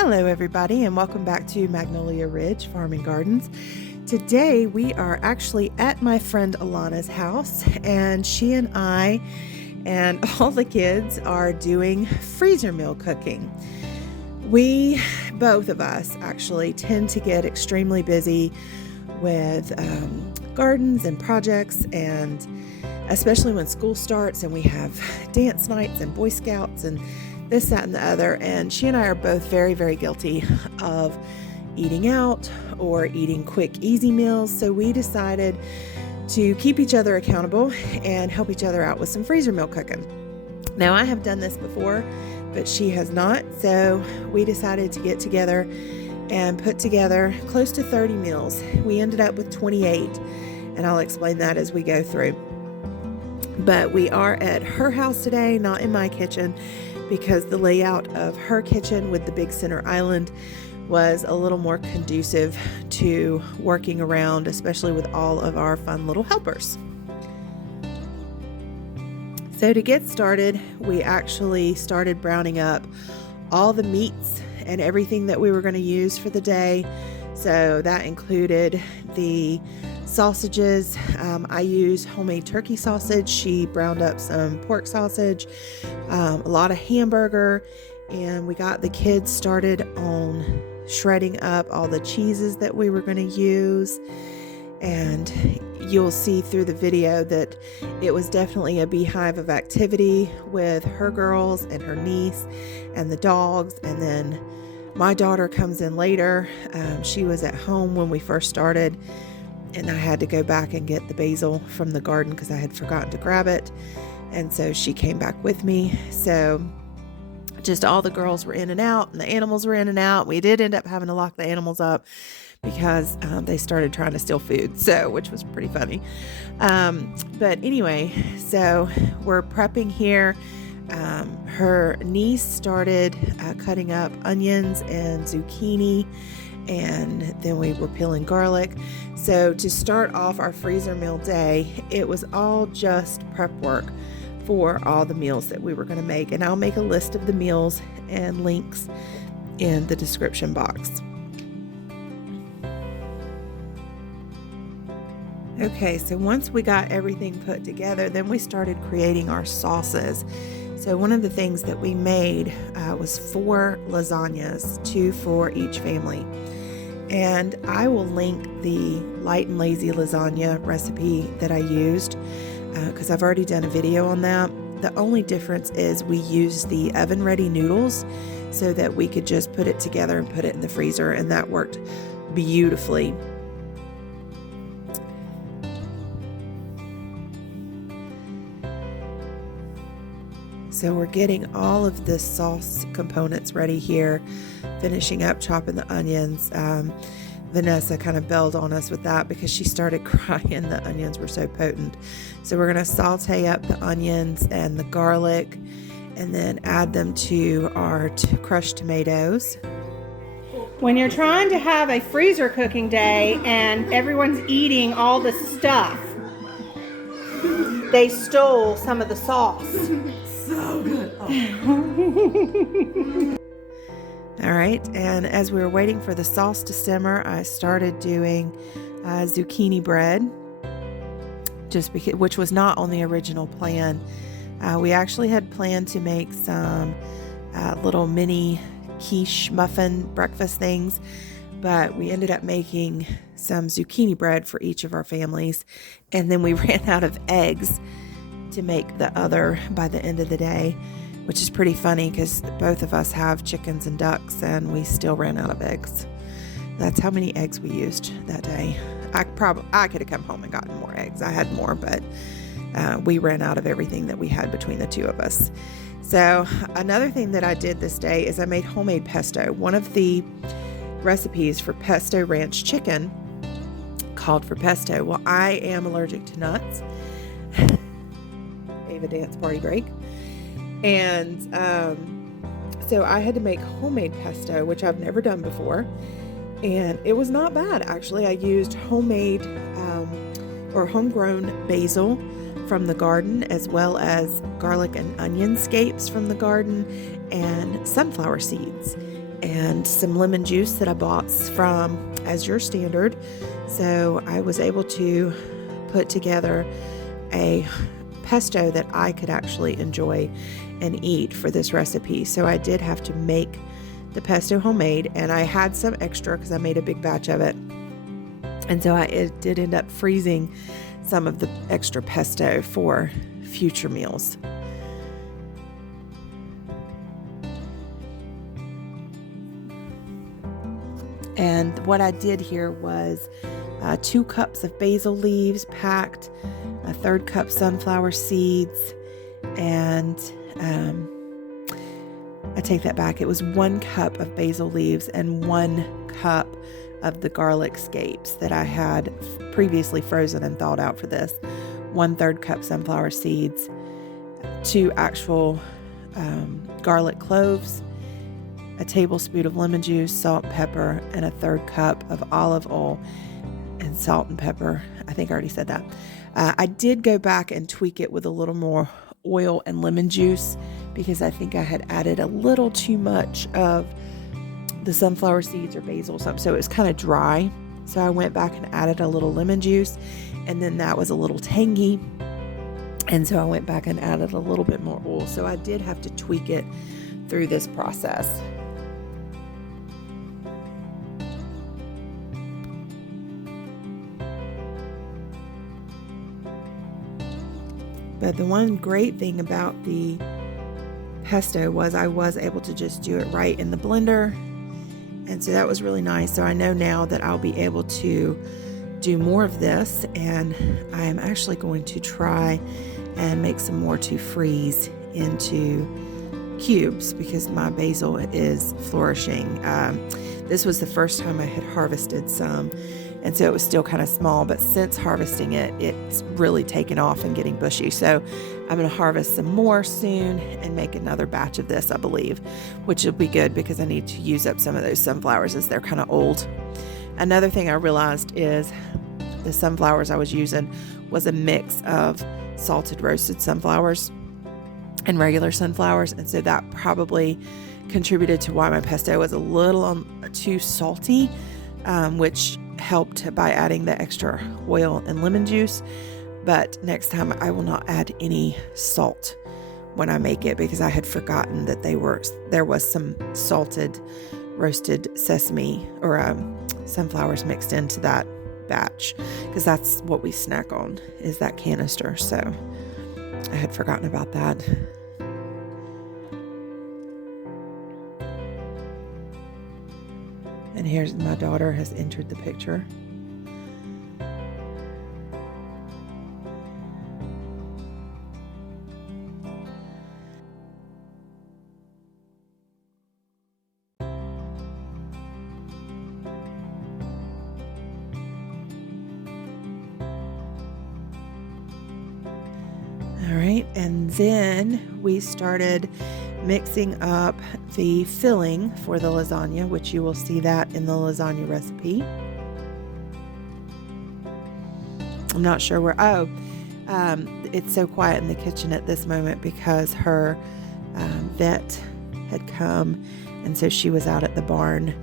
Hello everybody, and welcome back to Magnolia Ridge Farm and Gardens. Today we are actually at my friend Alana's house, and she and I and all the kids are doing freezer meal cooking. We, both of us actually, tend to get extremely busy with gardens and projects, and especially when school starts and we have dance nights and Boy Scouts and this, that, and the other. And she and I are both very, very guilty of eating out or eating quick, easy meals. So we decided to keep each other accountable and help each other out with some freezer meal cooking. Now, I have done this before, but she has not. So we decided to get together and put together close to 30 meals. We ended up with 28, and I'll explain that as we go through. But we are at her house today, not in my kitchen, because the layout of her kitchen with the big center island was a little more conducive to working around, especially with all of our fun little helpers. So to get started, we actually started browning up all the meats and everything that we were going to use for the day. So that included the sausages. I use homemade turkey sausage. She browned up some pork sausage, a lot of hamburger, and we got the kids started on shredding up all the cheeses that we were going to use. And you'll see through the video that it was definitely a beehive of activity with her girls and her niece and the dogs. And then my daughter comes in later. She was at home when we first started, and I had to go back and get the basil from the garden because I had forgotten to grab it. And so she came back with me. So just all the girls were in and out, and the animals were in and out. We did end up having to lock the animals up because they started trying to steal food, which was pretty funny. But anyway, so we're prepping here. Her niece started cutting up onions and zucchini, and then we were peeling garlic. So to start off our freezer meal day, it was all just prep work for all the meals that we were going to make. And I'll make a list of the meals and links in the description box. Okay, so once we got everything put together, then we started creating our sauces. So one of the things that we made was 4 lasagnas, 2 for each family. And I will link the light and lazy lasagna recipe that I used because I've already done a video on that. The only difference is we used the oven ready noodles so that we could just put it together and put it in the freezer, and that worked beautifully. So we're getting all of the sauce components ready here, finishing up chopping the onions. Vanessa kind of bailed on us with that because she started crying. The onions were so potent. So we're going to saute up the onions and the garlic and then add them to our crushed tomatoes. When you're trying to have a freezer cooking day and everyone's eating all the stuff, they stole some of the sauce. So good. Oh. All right, and as we were waiting for the sauce to simmer, I started doing zucchini bread, which was not on the original plan. We actually had planned to make some little mini quiche muffin breakfast things, but we ended up making some zucchini bread for each of our families, and then we ran out of eggs to make the other by the end of the day, which is pretty funny because both of us have chickens and ducks and we still ran out of eggs. That's how many eggs we used that day. I could have come home and gotten more eggs. I had more, but we ran out of everything that we had between the two of us. So another thing that I did this day is I made homemade pesto. One of the recipes for pesto ranch chicken called for pesto. Well, I am allergic to nuts. Gave a dance party break. And so I had to make homemade pesto, which I've never done before. And it was not bad, actually. I used homemade or homegrown basil from the garden, as well as garlic and onion scapes from the garden, and sunflower seeds. and some lemon juice that I bought from As Your Standard. So I was able to put together a pesto that I could actually enjoy and eat for this recipe. So I did have to make the pesto homemade, and I had some extra because I made a big batch of it. And so it did end up freezing some of the extra pesto for future meals. And what I did here was 2 cups of basil leaves packed, a 1/3 cup sunflower seeds, and I take that back. It was 1 cup of basil leaves and 1 cup of the garlic scapes that I had previously frozen and thawed out for this. 1/3 cup sunflower seeds, 2 actual garlic cloves, a tablespoon of lemon juice, salt, pepper, and a 1/3 cup of olive oil and salt and pepper. I think I already said that. I did go back and tweak it with a little more oil and lemon juice because I think I had added a little too much of the sunflower seeds or basil or something, so it was kind of dry. So I went back and added a little lemon juice, and then that was a little tangy, and so I went back and added a little bit more oil. So I did have to tweak it through this process. But the one great thing about the pesto was I was able to just do it right in the blender. And so that was really nice. So I know now that I'll be able to do more of this, and I am actually going to try and make some more to freeze into cubes because my basil is flourishing. This was the first time I had harvested some, and so it was still kind of small, but since harvesting it, it's really taken off and getting bushy. So I'm going to harvest some more soon and make another batch of this, I believe, which will be good because I need to use up some of those sunflowers as they're kind of old. Another thing I realized is the sunflowers I was using was a mix of salted roasted sunflowers and regular sunflowers, and so that probably contributed to why my pesto was a little too salty, which helped by adding the extra oil and lemon juice. But next time I will not add any salt when I make it because I had forgotten that there was some salted roasted sesame or sunflowers mixed into that batch, because that's what we snack on is that canister. So I had forgotten about that. And here's my daughter has entered the picture. All right, and then we started mixing up the filling for the lasagna, which you will see that in the lasagna recipe. I'm not sure where, it's so quiet in the kitchen at this moment because her vet had come, and so she was out at the barn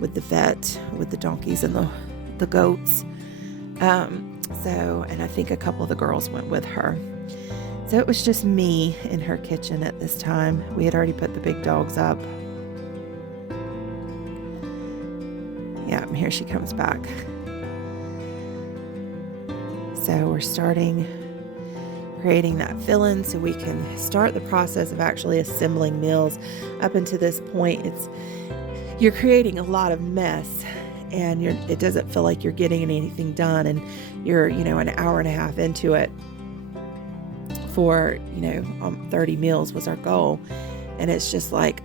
with the vet, with the donkeys and the goats. And I think a couple of the girls went with her. So it was just me in her kitchen at this time. We had already put the big dogs up. Yeah, and here she comes back. So we're creating that filling so we can start the process of actually assembling meals. Up until this point, you're creating a lot of mess, and it doesn't feel like you're getting anything done, and you're an hour and a half into it. For 30 meals was our goal, and it's just like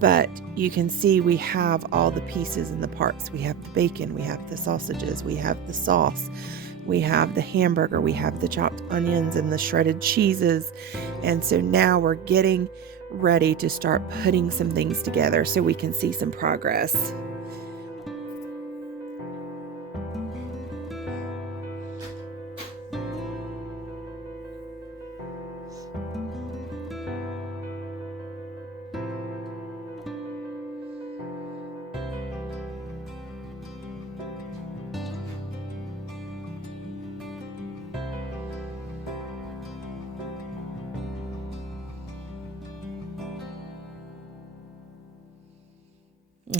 but you can see we have all the pieces and the parts. We have the bacon, we have the sausages, we have the sauce, we have the hamburger, we have the chopped onions and the shredded cheeses. And so now we're getting ready to start putting some things together so we can see some progress.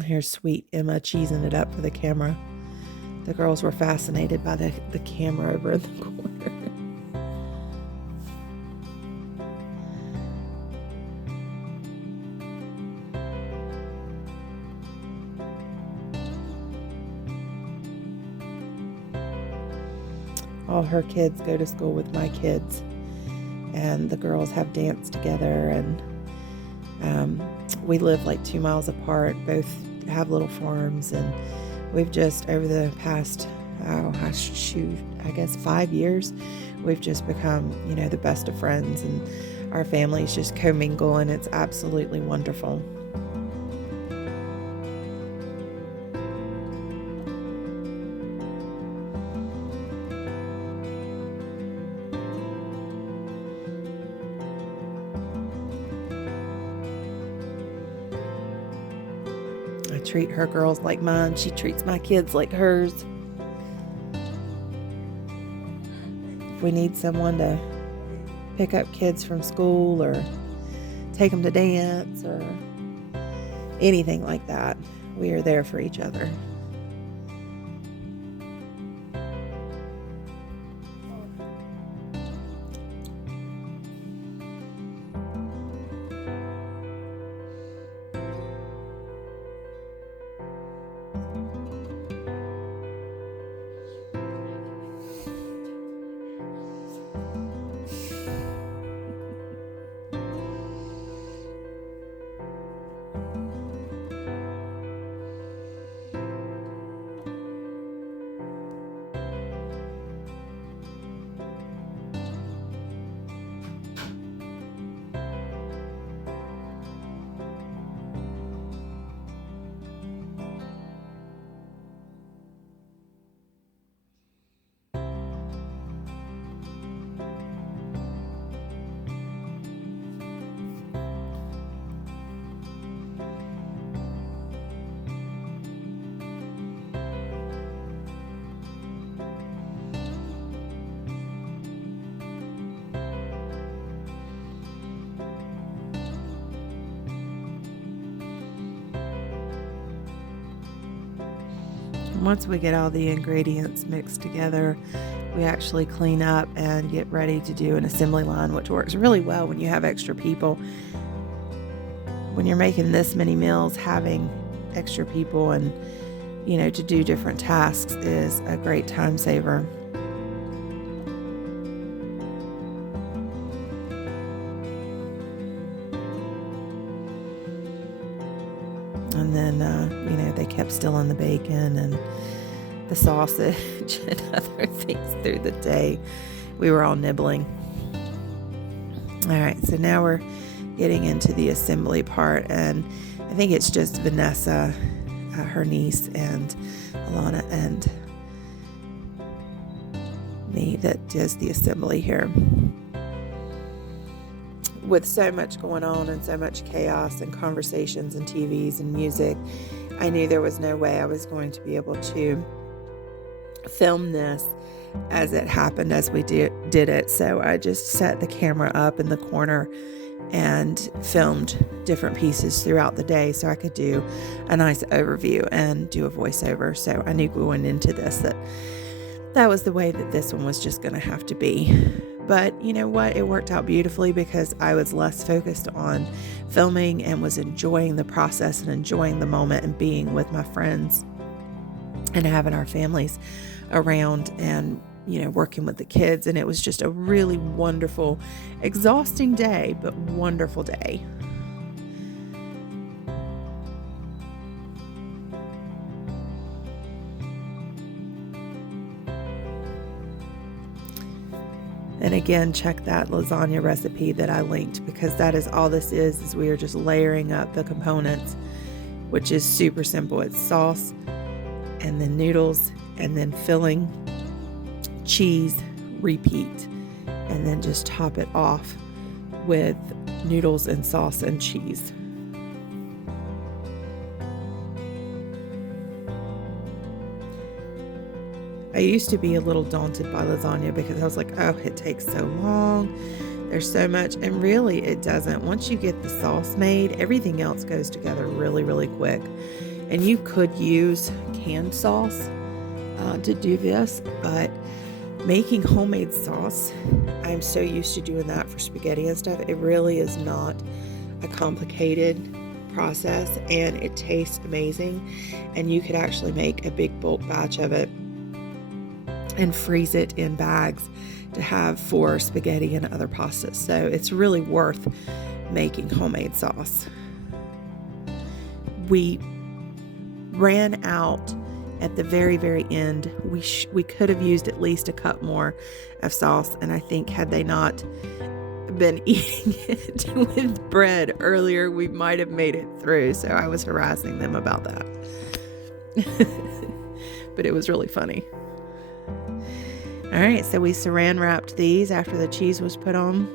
Here's sweet Emma cheesing it up for the camera. The girls were fascinated by the camera over in the corner. All her kids go to school with my kids, and the girls have danced together, and we live like 2 miles apart. Both have little farms, and we've just, over the past, I guess 5 years, we've just become, the best of friends, and our families just commingle, and it's absolutely wonderful. I treat her girls like mine. She treats my kids like hers. If we need someone to pick up kids from school or take them to dance or anything like that, we are there for each other. Once we get all the ingredients mixed together, we actually clean up and get ready to do an assembly line, which works really well when you have extra people. When you're making this many meals, having extra people and, to do different tasks is a great time saver. And then, they kept stealing the bacon and the sausage and other things through the day. We were all nibbling. All right, so now we're getting into the assembly part, and I think it's just Vanessa, her niece, and Alana and me that does the assembly here. With so much going on and so much chaos and conversations and TVs and music, I knew there was no way I was going to be able to film this as it happened, as we did it. So I just set the camera up in the corner and filmed different pieces throughout the day so I could do a nice overview and do a voiceover. So I knew going into this that was the way that this one was just going to have to be. But you know what? It worked out beautifully because I was less focused on filming and was enjoying the process and enjoying the moment and being with my friends and having our families around and, working with the kids. And it was just a really wonderful, exhausting day, but wonderful day. And again, check that lasagna recipe that I linked, because that is all this is we are just layering up the components, which is super simple. It's sauce and then noodles and then filling, cheese, repeat, and then just top it off with noodles and sauce and cheese. I used to be a little daunted by lasagna because I was like, oh, it takes so long. There's so much. And really, it doesn't. Once you get the sauce made, everything else goes together really, really quick. And you could use canned sauce to do this, but making homemade sauce, I'm so used to doing that for spaghetti and stuff. It really is not a complicated process, and it tastes amazing. And you could actually make a big bulk batch of it and freeze it in bags to have for spaghetti and other pastas. So it's really worth making homemade sauce. We ran out at the very, very end. We could have used at least a cup more of sauce, and I think had they not been eating it with bread earlier, we might have made it through. So I was harassing them about that. But it was really funny. All right, so we saran wrapped these after the cheese was put on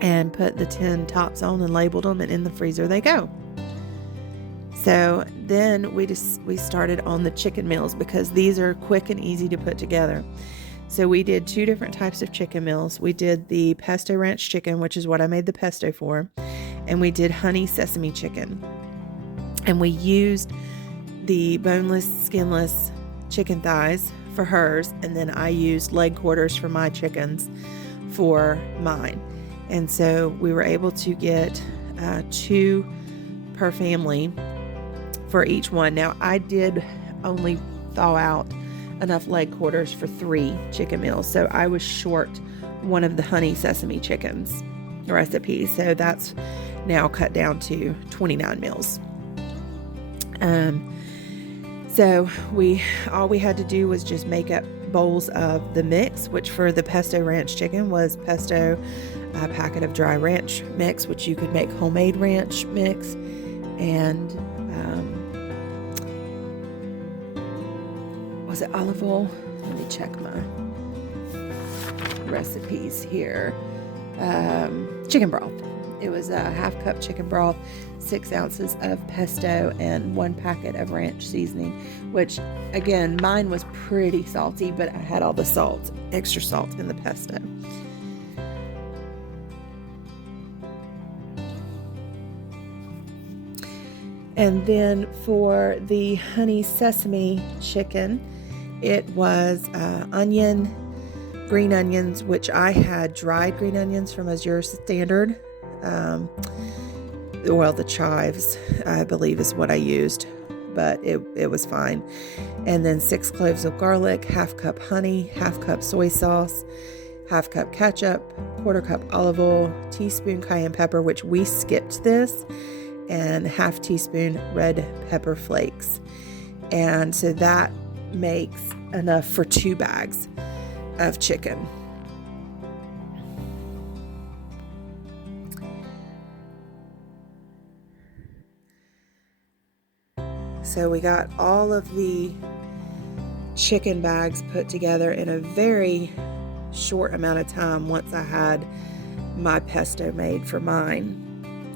and put the tin tops on and labeled them, and in the freezer they go. So then we started on the chicken meals, because these are quick and easy to put together. So we did 2 different types of chicken meals. We did the pesto ranch chicken, which is what I made the pesto for, and we did honey sesame chicken. And we used the boneless, skinless chicken thighs for hers, and then I used leg quarters for my chickens for mine. And so we were able to get 2 per family for each one. Now, I did only thaw out enough leg quarters for 3 chicken meals, so I was short one of the honey sesame chickens recipes. So that's now cut down to 29 meals. So all we had to do was just make up bowls of the mix, which for the pesto ranch chicken was pesto, a packet of dry ranch mix, which you could make homemade ranch mix, and was it olive oil? Let me check my recipes here. Chicken broth. It was a 1/2 cup chicken broth, 6 ounces of pesto, and 1 packet of ranch seasoning, which again, mine was pretty salty, but I had all the salt, extra salt in the pesto. And then for the honey sesame chicken, it was onion, green onions, which I had dried green onions from Azure Standard. The chives, I believe, is what I used, but it was fine. And then 6 cloves of garlic, 1/2 cup honey, 1/2 cup soy sauce, 1/2 cup ketchup, 1/4 cup olive oil, teaspoon cayenne pepper, which we skipped this, and 1/2 teaspoon red pepper flakes. And so that makes enough for 2 bags of chicken. So we got all of the chicken bags put together in a very short amount of time once I had my pesto made for mine.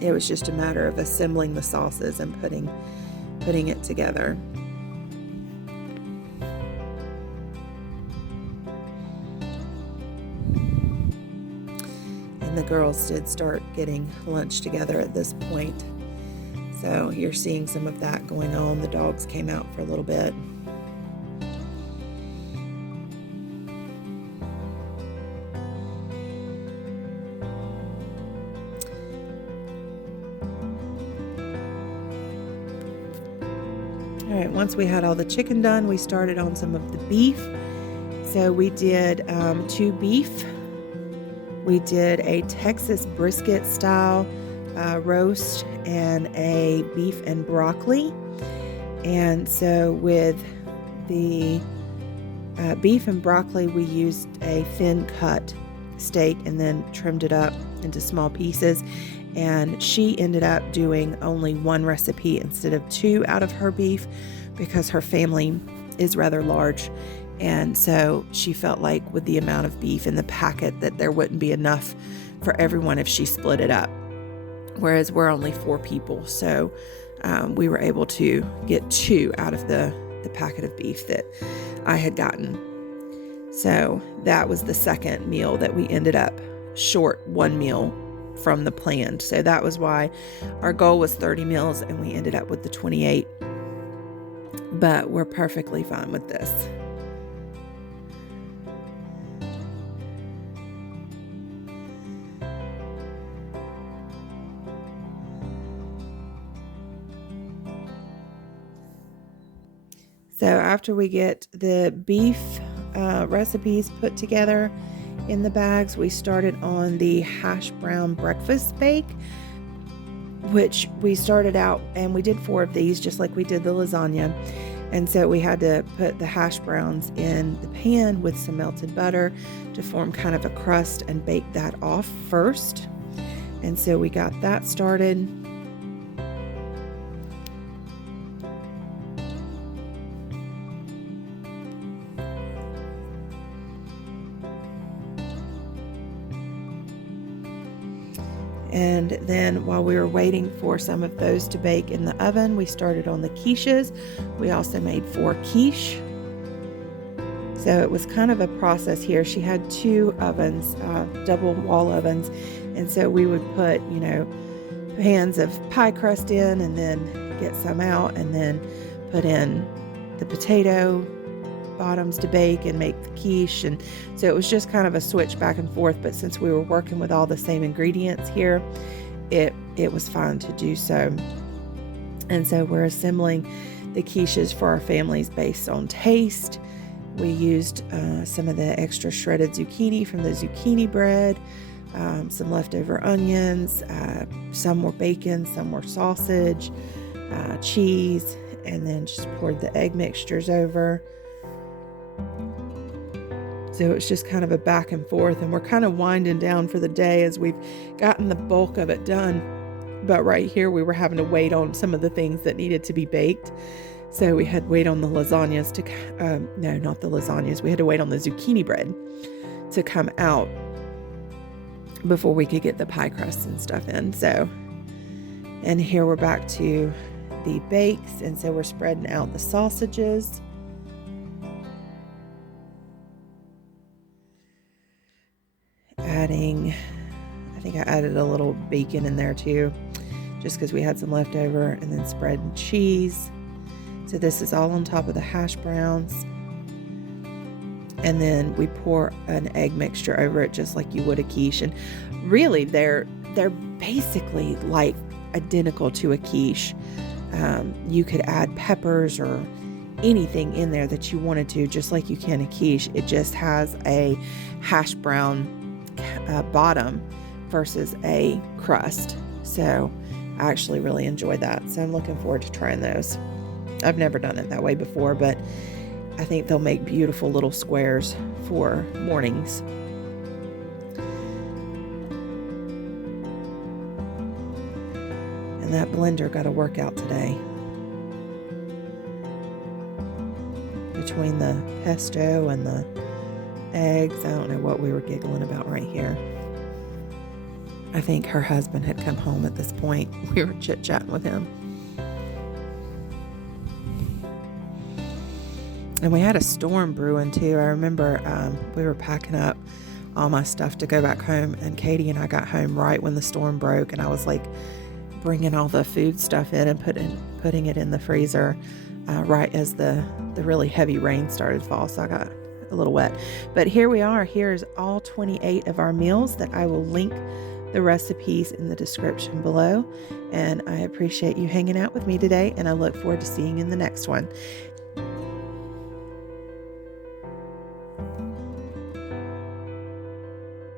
It was just a matter of assembling the sauces and putting it together. And the girls did start getting lunch together at this point. So you're seeing some of that going on. The dogs came out for a little bit. All right, once we had all the chicken done, we started on some of the beef. So we did 2 beef. We did a Texas brisket style roast and a beef and broccoli. And so with the beef and broccoli, we used a thin cut steak and then trimmed it up into small pieces. And she ended up doing only 1 recipe instead of 2 out of her beef, because her family is rather large. And so she felt like with the amount of beef in the packet that there wouldn't be enough for everyone if she split it up. Whereas we're only 4 people. So we were able to get 2 out of the packet of beef that I had gotten. So that was the second meal that we ended up short 1 meal from the planned. So that was why our goal was 30 meals and we ended up with the 28 but we're perfectly fine with this. So after we get the beef recipes put together in the bags, we started on the hash brown breakfast bake, which we started out, and we did 4 of these just like we did the lasagna. And so we had to put the hash browns in the pan with some melted butter to form kind of a crust and bake that off first. And so we got that started. And then while we were waiting for some of those to bake in the oven, we started on the quiches. We also made 4 quiche. So it was kind of a process here. She had 2 ovens, double wall ovens. And so we would put, pans of pie crust in and then get some out and then put in the potato bottoms to bake and make the quiche. And so it was just kind of a switch back and forth, but since we were working with all the same ingredients here, it was fun to do so. And so we're assembling the quiches for our families based on taste. We used some of the extra shredded zucchini from the Zucchini Bread, some leftover onions, some were bacon, some were sausage, cheese, and then just poured the egg mixtures over. So it's just kind of a back and forth, and we're kind of winding down for the day as we've gotten the bulk of it done. But right here, we were having to wait on some of the things that needed to be baked. So we had to wait on the lasagnas no, not the lasagnas. We had to wait on the zucchini bread to come out before we could get the pie crusts and stuff in. So, and here we're back to the bakes. And so we're spreading out the sausages. I think I added a little bacon in there too, just because we had some left over, and then spreading cheese. So this is all on top of the hash browns. And then we pour an egg mixture over it just like you would a quiche. And really they're basically like identical to a quiche. You could add peppers or anything in there that you wanted to, just like you can a quiche. It just has a hash brown bottom versus a crust. So I actually really enjoyed that. So I'm looking forward to trying those. I've never done it that way before, but I think they'll make beautiful little squares for mornings. And that blender got a workout today. Between the pesto and the eggs, I don't know what we were giggling about right here. I think her husband had come home at this point. We were chit-chatting with him. And we had a storm brewing too. I remember we were packing up all my stuff to go back home, and Katie and I got home right when the storm broke, and I was like bringing all the food stuff in and putting it in the freezer right as the really heavy rain started to fall, so I got a little wet. But here we are. Here's all 28 of our meals that I will link the recipes in the description below. And I appreciate you hanging out with me today, and I look forward to seeing you in the next one.